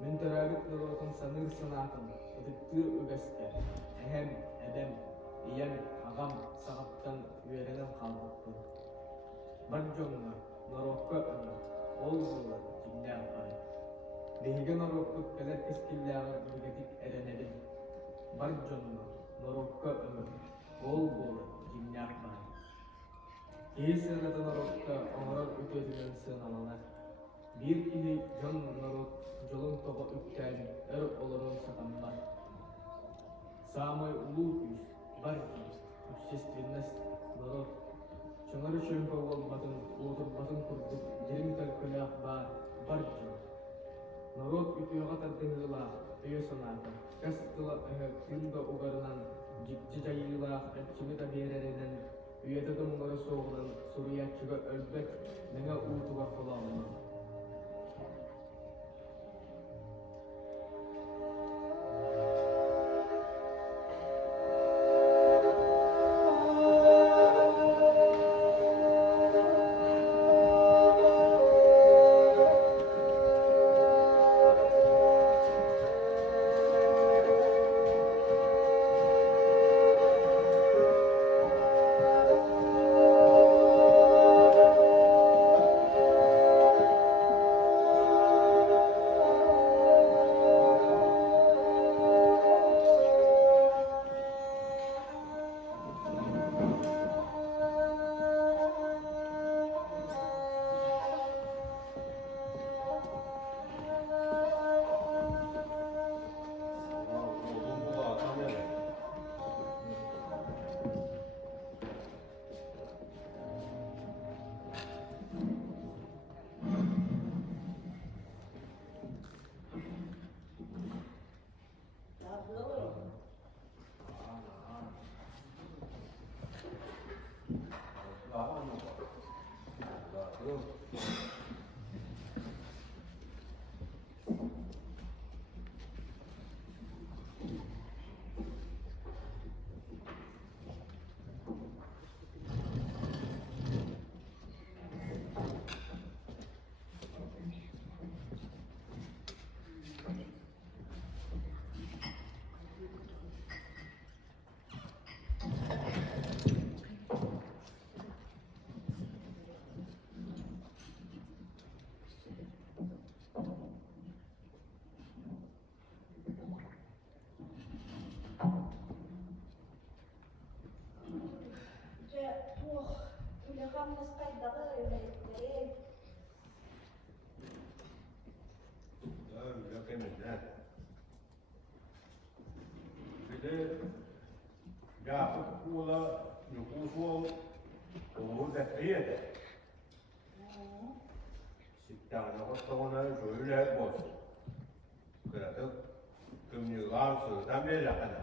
Min tarabit nurotun sanır sanatın, ediptir ögeste, ehem, edem, iyan, agam, sakaptan üyerenen kaldıktı. Barjonga, norokka ömür, ol bulu, cimne apay. Dehigen norokka kelet eskillâğı bürgedik erenedim. Barjonga, norokka ömür, ol bulu, cimne apay. İyi sırada norokka, oğrar ötözülen sığınalanlar. Bir ili jon norok, jolun topa üpten olanın satanlar. Самый лучший барки общественность народ. Чоңары чөңкө болбатын, отурбатын курдук, жерин көлкөлөк бар барки. Народ үтүгө тардыгыла, өйө санаты. Кастыла тылда угарынан, жижайыла, чымыта береринен, үйөтөдө муңары соғынан, суруячыга өлбөт, неңе уутуга колалына. Kuulla joku suo koulutettiin. Sitten aina ottamana jo yle pois. Kyllä kyllä lausuu tämän lähtenä.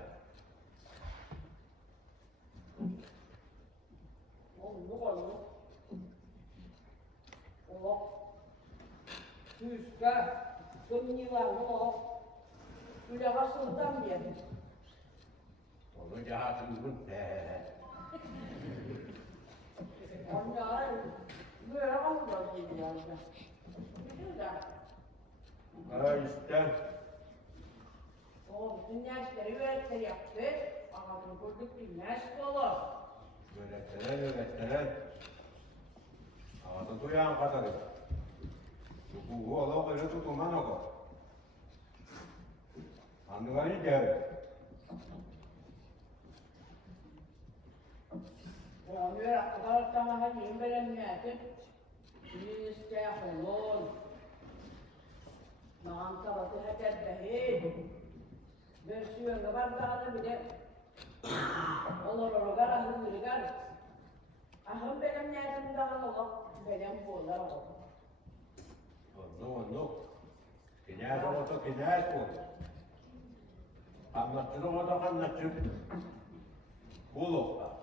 On luonut. Syyskä, kumnilla luo. Kyllä vastuun tämien. On jaha tullut täällä. On näin. Myöhä valtakin jälkeen. Mitä? Kaista. On, näistä yötä ja se, on kuitenkin näistä olla. Yörettelen. Aata tujaan katari. Joku huolo on jo tutu manoko. Anlıyorum diyorum. Onu arkadaşlarına hadi veremezsin. Biz de olun. Mantığı hep değil. Bir suyun var daha da bir de olur olur ahım bir gar. Ahım benim nereden daha olur? Benim boğular olur. Onu. Kines olsa kines olur. Anlatçılık olsa anlatçılık. Buluk da.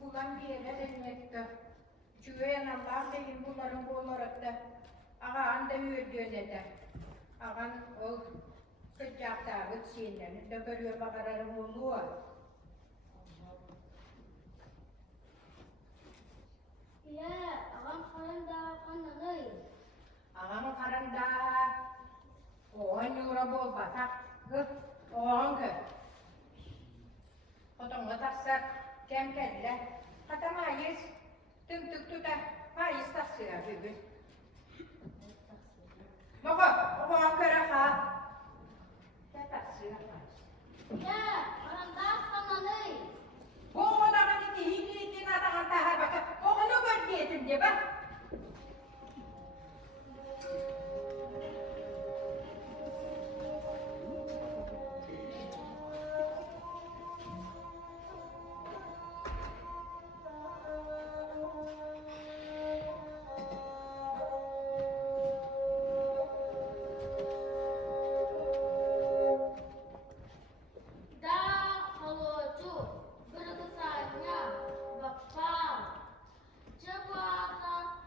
Bulan bir yere denmekte. Çünkü Allah'ın deyin bunların boğularak da ağan da yürüdüğüne de. Ağan o sıcak dağıt şeylerini de görüyor bakararım oluyor. Ya, ağam karında kanalıyım. Ağam karında oğan yura bol batak. Oğan gör. Otonga taksak kem kelle. Kata mayıs. Tümtük tuta. Mayıs taksıya bülbül. Baba, oğan köre ha. Ya taksıya mayıs. Ya, karında kanalıyım. Bu oğlanın iki hini adamın tahar bakar. Oğunu görmeyedim diye bak. Berkesanya, Bapak. Jabatan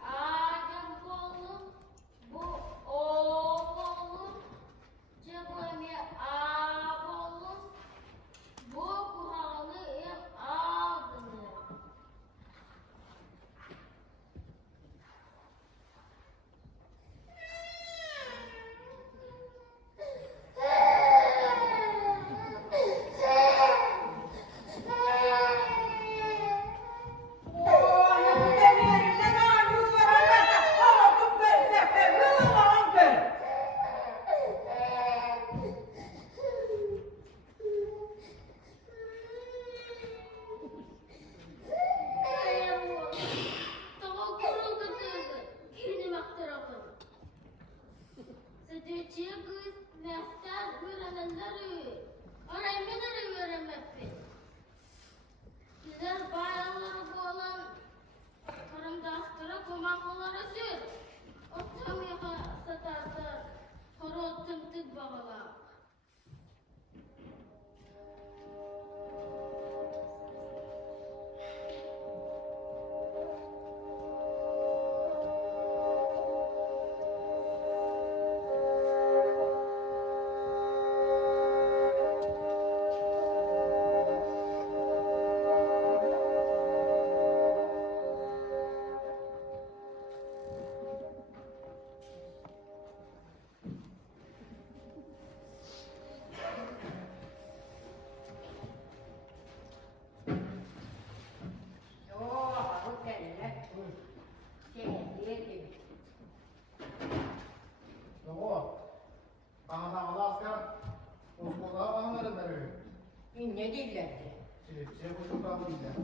diyor.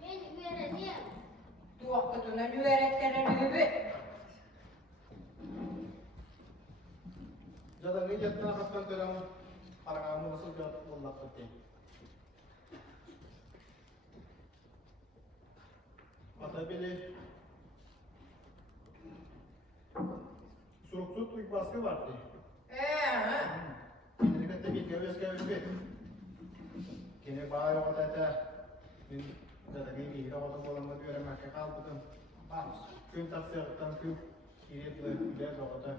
Men üyerenim. Tuvakkatına nüveretlerin übü. Jada ni jatna kaptan teram haragamu nasıl jat Allah pati. Ata bile suruksut uyuk baskı vardı. Kini kata bir kevez kevez. Kini bağır orada da jada ni bir orada bolanma diyor ama kaldım. Gün tasarruftan gün kiriyetle gider orada.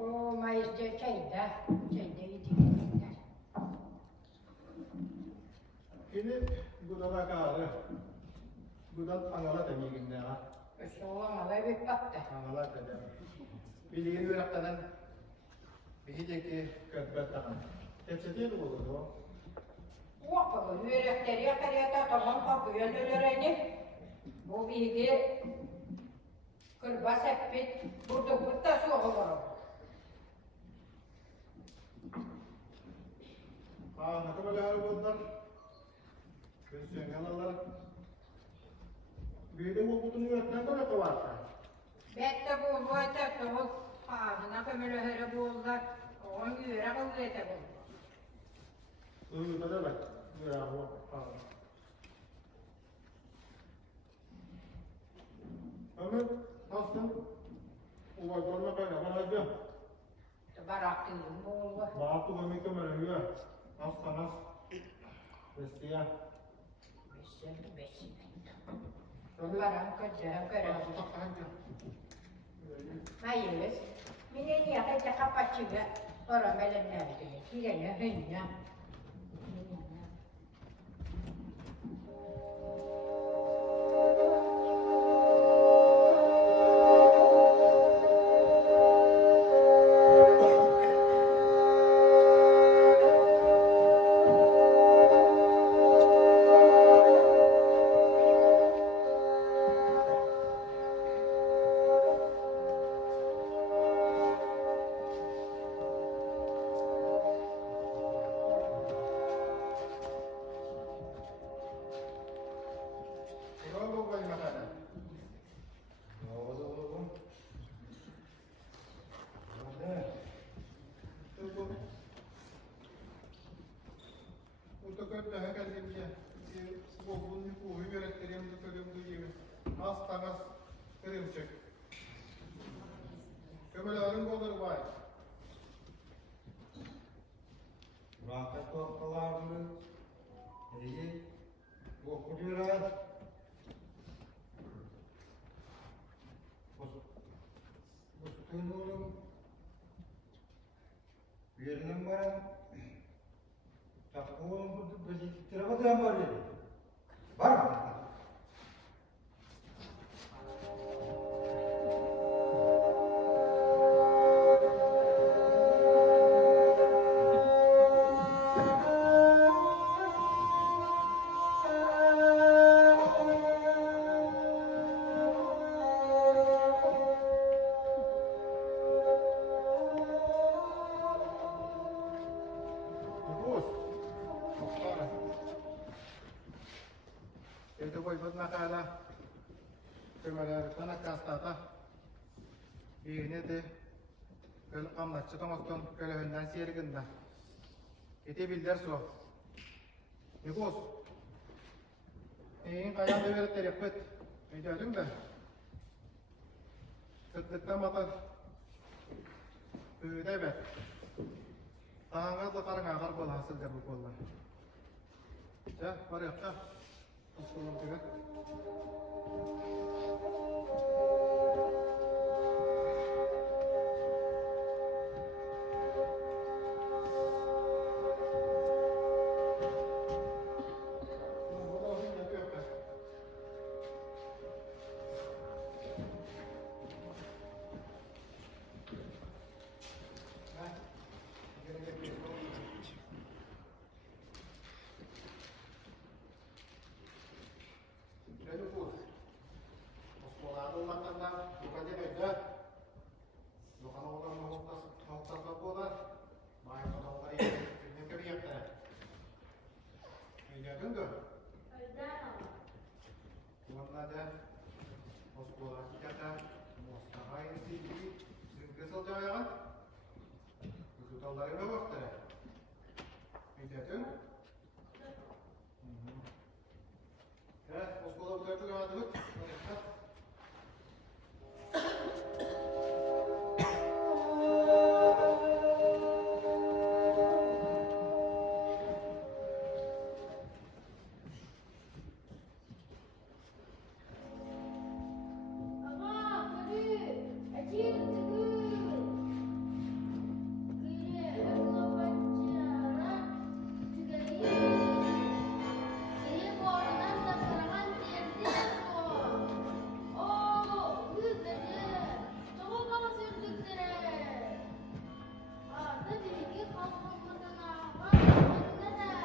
O mayısca çayda gidiyorlar. Kini bu da bakarı. Bu da angala demeyinde ha. Soğlamalar bir baktı. Angala dedi. Bildiğin bir haftadan bir ki kötü takım. Hepsi değil oldu o. Kuoppalı nüveretleri yakarıya tamam kapıya dönereni. Bu bilgi kırbas hep burada soğulur. Ha ne kadar ağır bunlar. Kızın yanalar. Bir de bu kutunu yönetmen de ne var? Bette bu ete bu ağzına kömürü höre buldular. Onun yüre bu ete bu. Böyle bak. Bravo. Ha. Ama aslında o var görme kaynağı bana acaba. Baraktım bu. Waktu kami kemarin juga, nas panas, Bestia. Barang kerja Tak aja. Hayır. Mine niye kaçak kapat juga orang belenler gibi. Kiranya hanya. Kalau kau beli makanan, oh, ada. Untuk kerja kan dia, sebuah bunyi kuih berat teriam tu teriam tu je. Nas panas teriam cek. Kemudian orang kau terbaik. Rakyat tu kelar dulu. Jadi, gua kujuran. Bustun birinin var. Takımın burada böyle tarafa da var ya. Var mı? Itu boy buat nakala. Kemudian tanah kastata. Ini deh. Kalau kamu cakap macam kalau hendak siar genda. Itu bilder so. Yukos. Ini kayak dewer terepet. Ini aja dah. Setelah mata. Debet. Tangan tu karang agar bol hasil jabu bola. Ya, mari kita. Assalamualaikum juga. Eylədin de. Öyle ağam. Onlarda Moskova gidədə Moskova yetişdiği zünkə salcağı Kuzutalları ve vaxtları. Eylədin. Evet, Moskova bu tarafı kağıdık. Ağam, görü. Acil tıgır. Kıyı, öklopaçara. Tügeyi. Kıyı boğazdan da karaman geldi o. Oo, kızları. Çoğu kama sürdükleri. Arda bilgi kalkmadan ağam. Önüne de.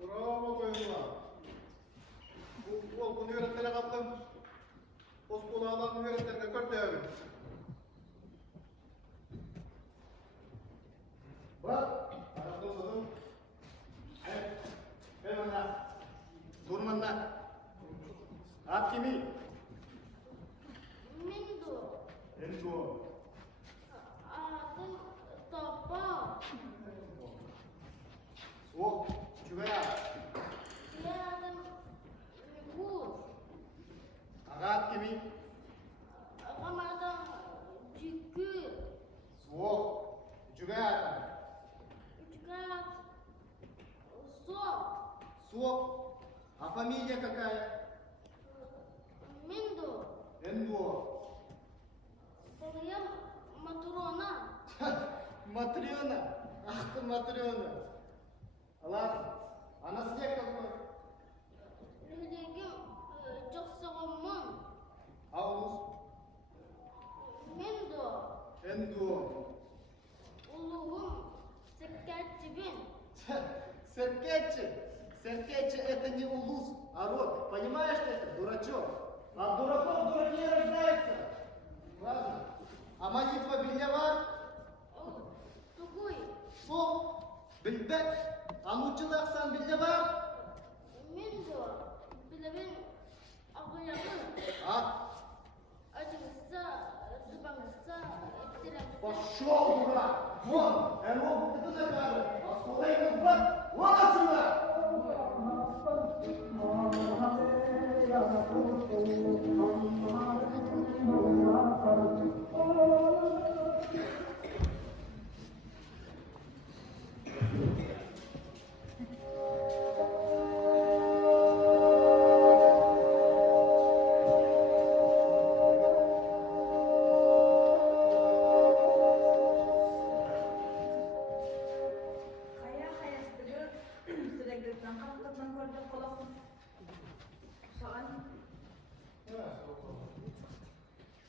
Bravo koyunlar. Bu bunu öğretmenlere kaptım. Moskova alan öğretmenlerine körtleyelim. Bak, arasında uzadım. Evet, ver bana. Durmanla. At kimi? Mindu. Enzo. Adım Topa. O, çüveya. Diğer adım Nikus. Agat kimi? Ağam adım Cükür. Soğuk. Çüveya. Üçkağıt Sok. Соп. А фамилия какая? Mindu. Энво. Soyum Matrona. Матрена. Ах ты Матрена. Ладно. А наследник какой? Rühlegim çok soğumun. Аулус. Mindu. Эндо. Uluğum Sekkercibin. Серкетчи. Серкетчи это не улус, а род. Понимаешь ты это, дурачок? А дураков дураки не рождаются. Ладно. А молитва бельева? Tuguy. Соп. Bilbek. Anutçılaksan bilde var. Mindu. Bilebin ağlayanı. Ah. Acımızsa, zıbamızsa, ettiremizsa. Пошел, дурак! Вон! Энво, ты тут закажешь! Осколай вот! Вот отсюда! Kaya hayastıgı süreklilikten kalktıktan gördük olasın. Sağın.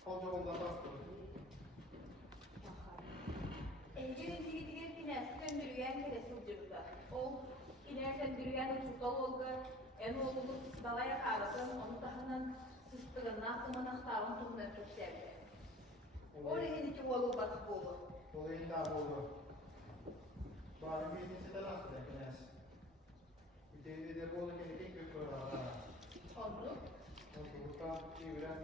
Koltuğumda bastım. Engelin tigitigen finans döndürüyen kere sılcırda. O kine sendirigen uçukal oldu. En oğlunu dalaya karasın, onu tahanın sıstığına, akımına sağın turuna tüksevdi. Oraya iki oğlu batıp oldu. Olayın daha oldu. Bari bir ikincisi de nasıl bekler? Bir de bu oldu ki tek bir programda. Onu. Buradan çeviren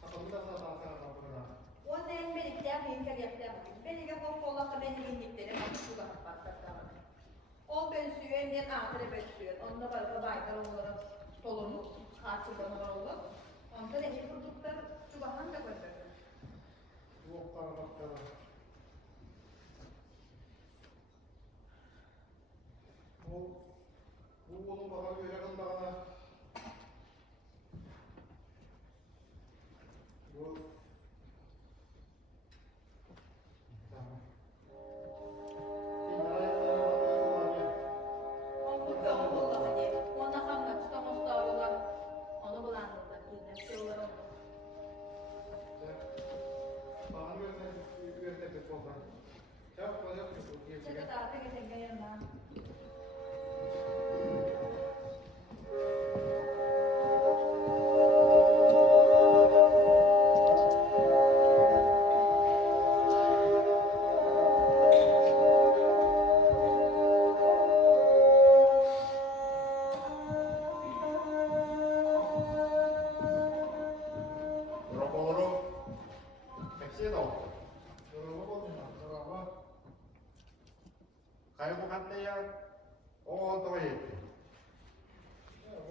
sakalı da zaten sana burada. Onun en belikler benim yaptığım. Benim yapıp kollakta benim indiklerim ama şu kadar patlattım. O bölsüyor, emniyet antire bölsüyor. Onda barıda bayda onların solunu karşılığına olur. Onda da iyi kurduklar şu bahan da koyacak. Bu parmakta var. Bu onun bana göre kılmağına bu tamam. Onu da onu da hadi. Ona hamla tutamaz da olan onu bulandırdı. Yine şeyler oldu. Bana göre bir soldan. Çabuk olacak mı? Çekil artık geçen yanına. Rokoru. Peki de oldu. Duruma bakın. Duruma. Kaybı katlayan. O oldu yetti.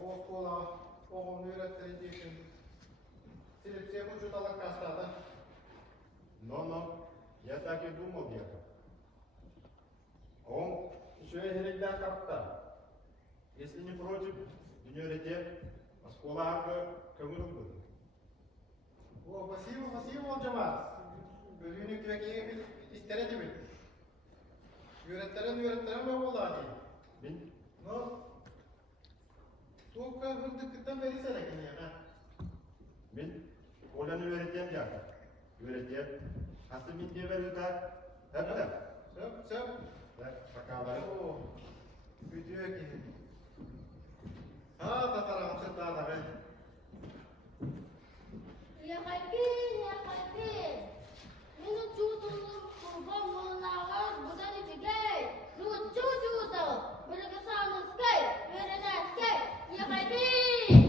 O okula, oğlunu öğrettiği için silipsiye vücut alak kastadı. Но, я так и думал где-то. Он еще и грязь как-то. Если не против, университет, а школа kömürüm bu. O pasivo olacağız. Bölümünü küvekeye bir istere gibi. Öğrettiren ne oldu hadi? Ben No. Tuğka hırdıklıktan beri senekin ya. Ben olanı öğreteceğim ya. Öğreteceğim. Asıl bin diye verirler. Hep de. Söp. Bakalım. Oo. Büyüyor ki. Ha tatarağım sırtlar da be. Ya kalbin. Minu cudulum kurban molunağlar budan itigay. Nugu cucudu. Böyle kesanız kay. Böyle nas kay. Ya kalbin.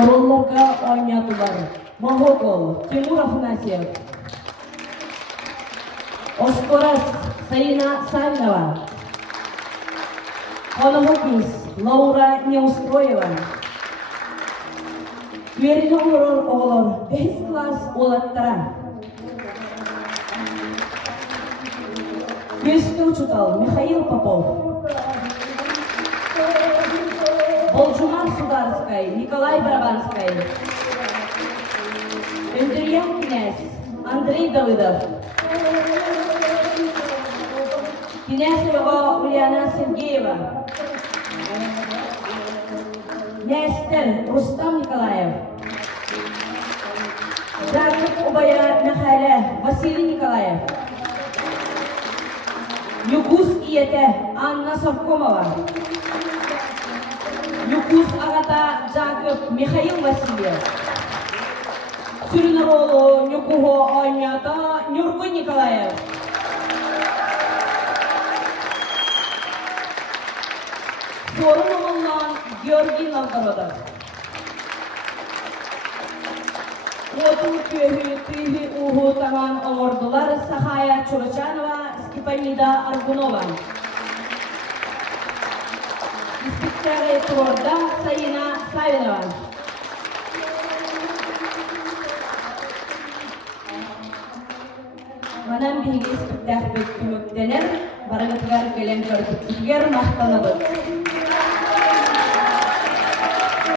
Orollarga oynadılar. Mahogol, Timur Afnasyev. Oskoras, Sayina Савинова. Хонохокис, Лаура Неустроева. Верили оğlar 5 класс олаттара. Бесті учитал Михаил Попов. Волжумар Сударская, Николай Барабанский. Эндерьян князь Андрей Давыдов. Князева Ульяна Сергеева. Князь Рустам Николаев. Закып Убая Михаиля Василий Николаев. Югус Иете Анна Совкомова. Юкус Агата Закып Михаил Васильев. Сюринаролу Нюкуго Ойнята Нюргун Николаев. Сорун Георгий Новгородов. Оту көһү тыйы уху таман оңордулар Сахая Чурачанова, Степанида Аргунова. Инспекторы Турорда Саина Савинова. Манан биһиги испектах бөттүмүктенер, барыгытыгар келен көрдүктүгер мактаныбыт.